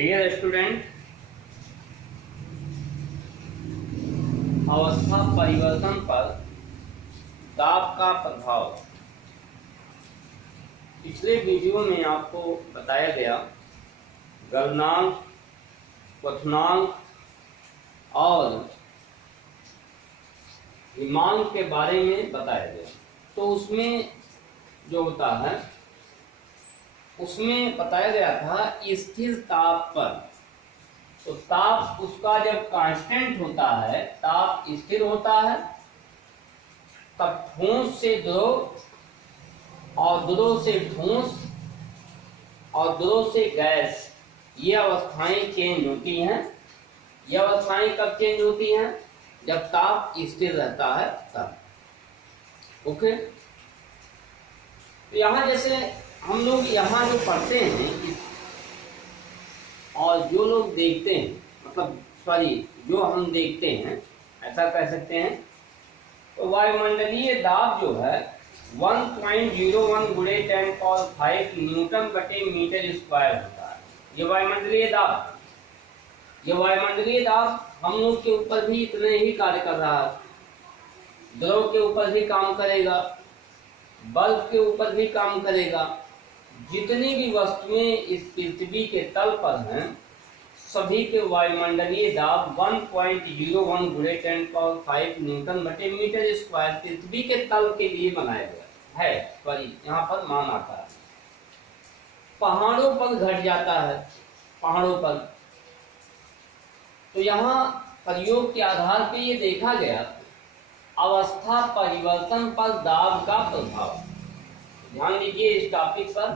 Dear student, अवस्था परिवर्तन पर दाब का प्रभाव। पिछले वीडियो में आपको बताया गया गलनांक, क्वथनांक और हिमांक के बारे में बताया गया। तो उसमें जो होता है उसमें बताया गया था स्थिर ताप पर। तो ताप उसका जब कांस्टेंट होता है, ताप स्थिर होता है, तब ठोस से द्रव और द्रव से ठोस और द्रव से गैस, ये अवस्थाएं चेंज होती हैं। ये अवस्थाएं कब चेंज होती हैं? जब ताप स्थिर रहता है तब। ओके, तो यहाँ जैसे हम लोग यहाँ जो पढ़ते हैं और जो लोग देखते हैं, मतलब सॉरी जो हम देखते हैं, ऐसा कह सकते हैं। तो वायुमंडलीय दाब जो है 1.01 गुणे 10⁵ न्यूटन बटे मीटर स्क्वायर होता है। ये वायुमंडलीय दाब, ये वायुमंडलीय दाब हम लोग के ऊपर भी इतने ही कार्य कर रहा है। द्रव के ऊपर भी काम करेगा, बल्ब के ऊपर भी काम करेगा। जितनी भी वस्तुएं इस पृथ्वी के तल पर हैं, सभी के वायुमंडलीय दाब 1.01 गुणे 10⁵ न्यूटन बटे मीटर स्क्वायर पृथ्वी के तल के लिए बनाया गया है। सॉरी, यहाँ पर मान आता है। पहाड़ों पर घट जाता है, पहाड़ों पर। तो यहाँ प्रयोग के आधार पर ये देखा गया अवस्था परिवर्तन पर दाब का प्रभाव। ध्यान दीजिए इस टॉपिक पर।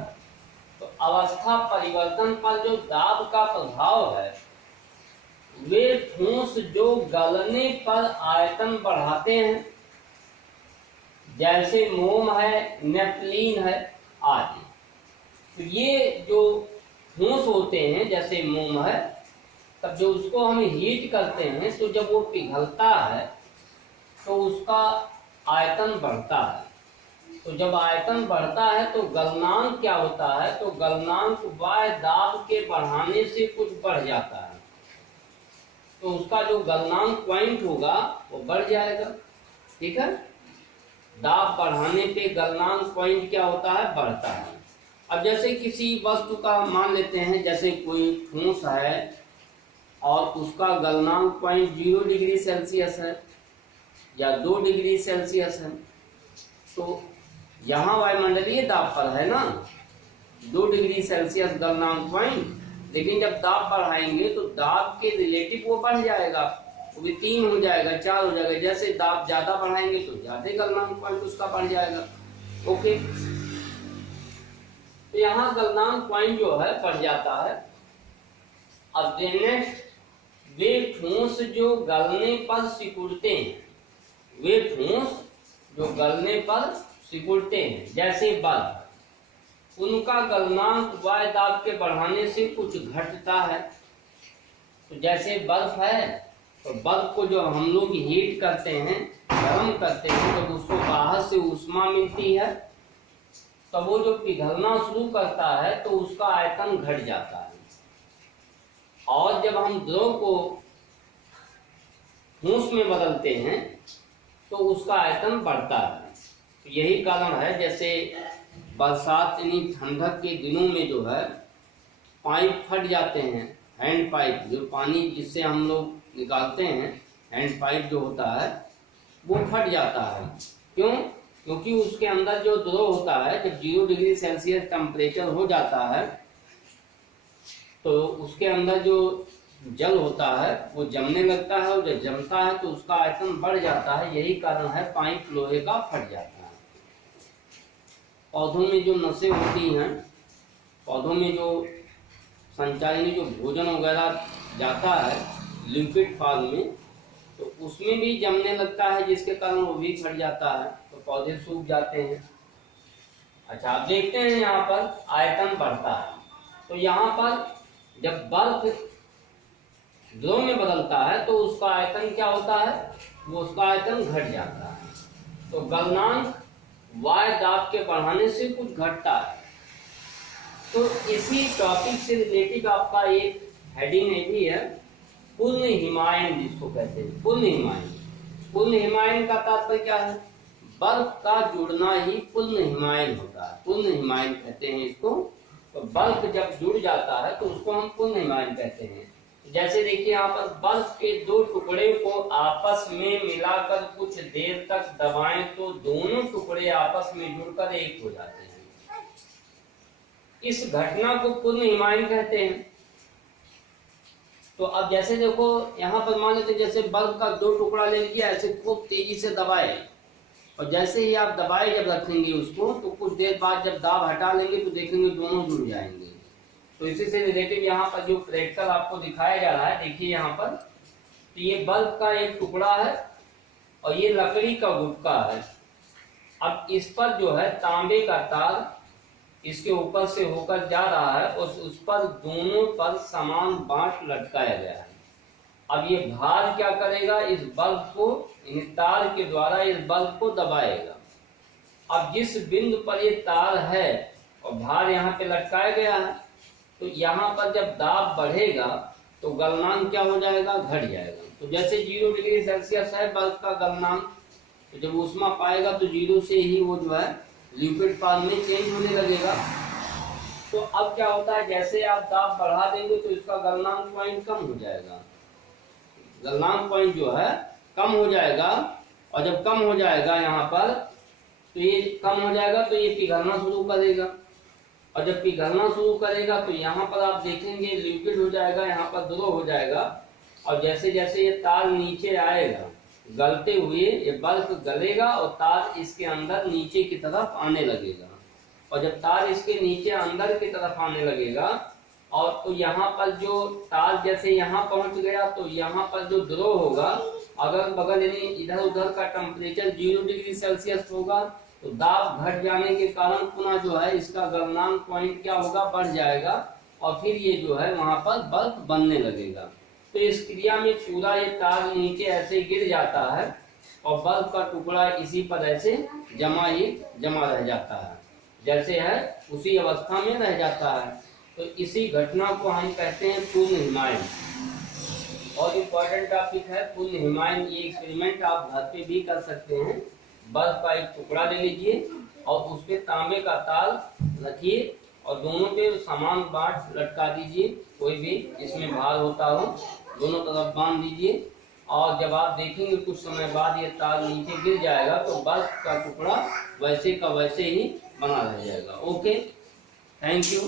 तो अवस्था परिवर्तन पर जो दाब का प्रभाव है, वे ठोस जो गलने पर आयतन बढ़ाते हैं, जैसे मोम है, नेफ्थलीन है आदि। तो ये जो ठोस होते हैं जैसे मोम है, तब जो उसको हम हीट करते हैं, तो जब वो पिघलता है तो उसका आयतन बढ़ता है। तो जब आयतन बढ़ता है तो गलनांक क्या होता है? तो गलनांक वायु दाब के बढ़ाने से कुछ बढ़ जाता है। तो उसका जो गलनांक पॉइंट होगा वो बढ़ जाएगा। ठीक है, दाब बढ़ाने पे गलनांक पॉइंट क्या होता है? बढ़ता है। अब जैसे किसी वस्तु का मान लेते हैं, जैसे कोई ठोस है और उसका गलनांक पॉइंट 0 डिग्री सेल्सियस है या 2 डिग्री सेल्सियस है। तो यहाँ वायुमंडलीय दाब पर है ना 2 डिग्री सेल्सियस गलनांक पॉइंट, लेकिन जब दाब बढ़ाएंगे तो दाब के रिलेटिव वो बढ़ जाएगा, वो भी 3 हो जाएगा, 4 हो जाएगा। जैसे दाब ज्यादा बढ़ाएंगे तो ज्यादा गलनांक पॉइंट उसका बढ़ जाएगा। ओके, तो यहाँ गलनांक पॉइंट जो है बढ़ जाता है। अब नेक्स्ट, वे ठोस जो गलने पर सिकुड़ते हैं, वे ठोस जो गलने पर सिकुड़ते हैं, जैसे बल्ब, उनका गलनांक वायु दाब के बढ़ाने से कुछ घटता है। तो जैसे बल्ब है, तो बल्ब को जो हम लोग हीट करते हैं, गर्म करते हैं, तो उसको बाहर से ऊष्मा मिलती है, तो वो जो पिघलना शुरू करता है तो उसका आयतन घट जाता है। और जब हम द्रव को ठोस में बदलते हैं तो उसका आयतन बढ़ता है। तो यही कारण है, जैसे बरसात यानी ठंडक के दिनों में जो है पाइप फट जाते हैं, हैंड पाइप, जो पानी जिससे हम लोग निकालते हैं, हैंड पाइप जो होता है वो फट जाता है। क्यों? क्योंकि उसके अंदर जो द्रव होता है, जब 0 डिग्री सेल्सियस टेम्परेचर हो जाता है तो उसके अंदर जो जल होता है वो जमने लगता है, और जब जमता है तो उसका आयतन बढ़ जाता है। यही कारण है पाइप लोहे का फट जाता है। पौधों में जो नसें होती हैं, पौधों में जो संचारी जो भोजन वगैरह जाता है लिक्विड फॉर्म में, तो उसमें भी जमने लगता है, जिसके कारण वो भी फट जाता है, तो पौधे सूख जाते हैं। अच्छा, आप देखते हैं यहाँ पर आयतन बढ़ता है। तो यहाँ पर जब बल्ब द्रव में बदलता है तो उसका आयतन क्या होता है? वो उसका आयतन घट जाता है। तो गलनांक वायु दाब के बढ़ाने से कुछ घटता है। तो इसी टॉपिक से रिलेटेड आपका एक हेडिंग भी है पूर्ण हिमायन, जिसको कहते हैं पूर्ण हिमायन। पूर्ण हिमायन का तात्पर्य क्या है? बल्ब का जुड़ना ही पूर्ण हिमायन होता है, पूर्ण हिमायन कहते हैं इसको। तो बल्ब जब जुड़ जाता है तो उसको हम पूर्ण हिमायन कहते हैं। जैसे देखिए यहाँ पर बल्ब के दो टुकड़े को आपस में मिलाकर कुछ देर तक दबाएं तो दोनों टुकड़े आपस में जुड़कर एक हो जाते हैं। इस घटना को पूर्ण हिमायन कहते हैं। तो अब जैसे देखो यहाँ पर मान लेते जैसे बल्ब का दो टुकड़ा ले लिया, ऐसे खूब तेजी से दबाए, और जैसे ही आप दबाए जब रखेंगे उसको तो कुछ देर बाद जब दाब हटा लेंगे तो देखेंगे दोनों जुड़ जाएंगे। तो इसी से रिलेटेड यहाँ पर जो प्रैक्टिकल आपको दिखाया जा रहा है, देखिए यहाँ पर तो ये बल्ब का एक टुकड़ा है और ये लकड़ी का गुटका है। अब इस पर जो है तांबे का तार इसके ऊपर से होकर जा रहा है और उस पर दोनों पर समान बांट लटकाया गया है। अब ये भार क्या करेगा, इस बल्ब को तार के द्वारा इस बल्ब को दबाएगा। अब जिस बिंदु पर ये तार है और भार यहाँ पे लटकाया गया है, तो यहाँ पर जब दाब बढ़ेगा तो गलनांक क्या हो जाएगा, घट जाएगा। तो जैसे 0 डिग्री सेल्सियस है बल्ब का गलनांक, तो जब ऊष्मा पाएगा तो 0 से ही वो जो है लिक्विड फॉर्म में चेंज होने लगेगा। तो अब क्या होता है, जैसे आप दाब बढ़ा देंगे तो इसका गलनांक पॉइंट कम हो जाएगा, गलनांक पॉइंट जो है कम हो जाएगा। और जब कम हो जाएगा यहाँ पर तो ये कम हो जाएगा तो ये पिघलना शुरू करेगा, और जब पिघलना शुरू करेगा तो यहाँ पर आप देखेंगे लिक्विड हो जाएगा, यहाँ पर द्रव हो जाएगा। और जैसे जैसे ये तार नीचे आएगा गलते हुए ये बल्ब गलेगा और तार इसके अंदर नीचे की तरफ आने लगेगा। और जब तार इसके नीचे अंदर की तरफ आने लगेगा और तो यहाँ पर जो तार जैसे यहाँ पहुंच गया तो यहाँ पर जो द्रव होगा अगर बगल यानी इधर उधर का टेम्परेचर 0 डिग्री सेल्सियस होगा, तो दाब घट जाने के कारण पुनः जो है इसका गलनांक पॉइंट क्या होगा, बढ़ जाएगा और फिर ये जो है वहां पर बल्ब बनने लगेगा। तो इस क्रिया में पूरा ये तार नीचे ऐसे गिर जाता है और बल्ब का टुकड़ा इसी पर ऐसे जमा रह जाता है, जैसे है उसी अवस्था में रह जाता है। तो इसी घटना को हम कहते हैं पूर्ण हिमायन। और इम्पोर्टेंट टॉपिक है पूर्ण हिमायन। ये एक्सपेरिमेंट आप घर पे भी कर सकते हैं। बल्ब का एक टुकड़ा ले लीजिए और उस पे तांबे का तार रखिए और दोनों पे समान बांट लटका दीजिए, कोई भी इसमें भार होता हो दोनों तरफ बांध दीजिए। और जब आप देखेंगे कुछ समय बाद ये तार नीचे गिर जाएगा तो बल्ब का टुकड़ा वैसे का वैसे ही बना रह जाएगा। Okay, thank you.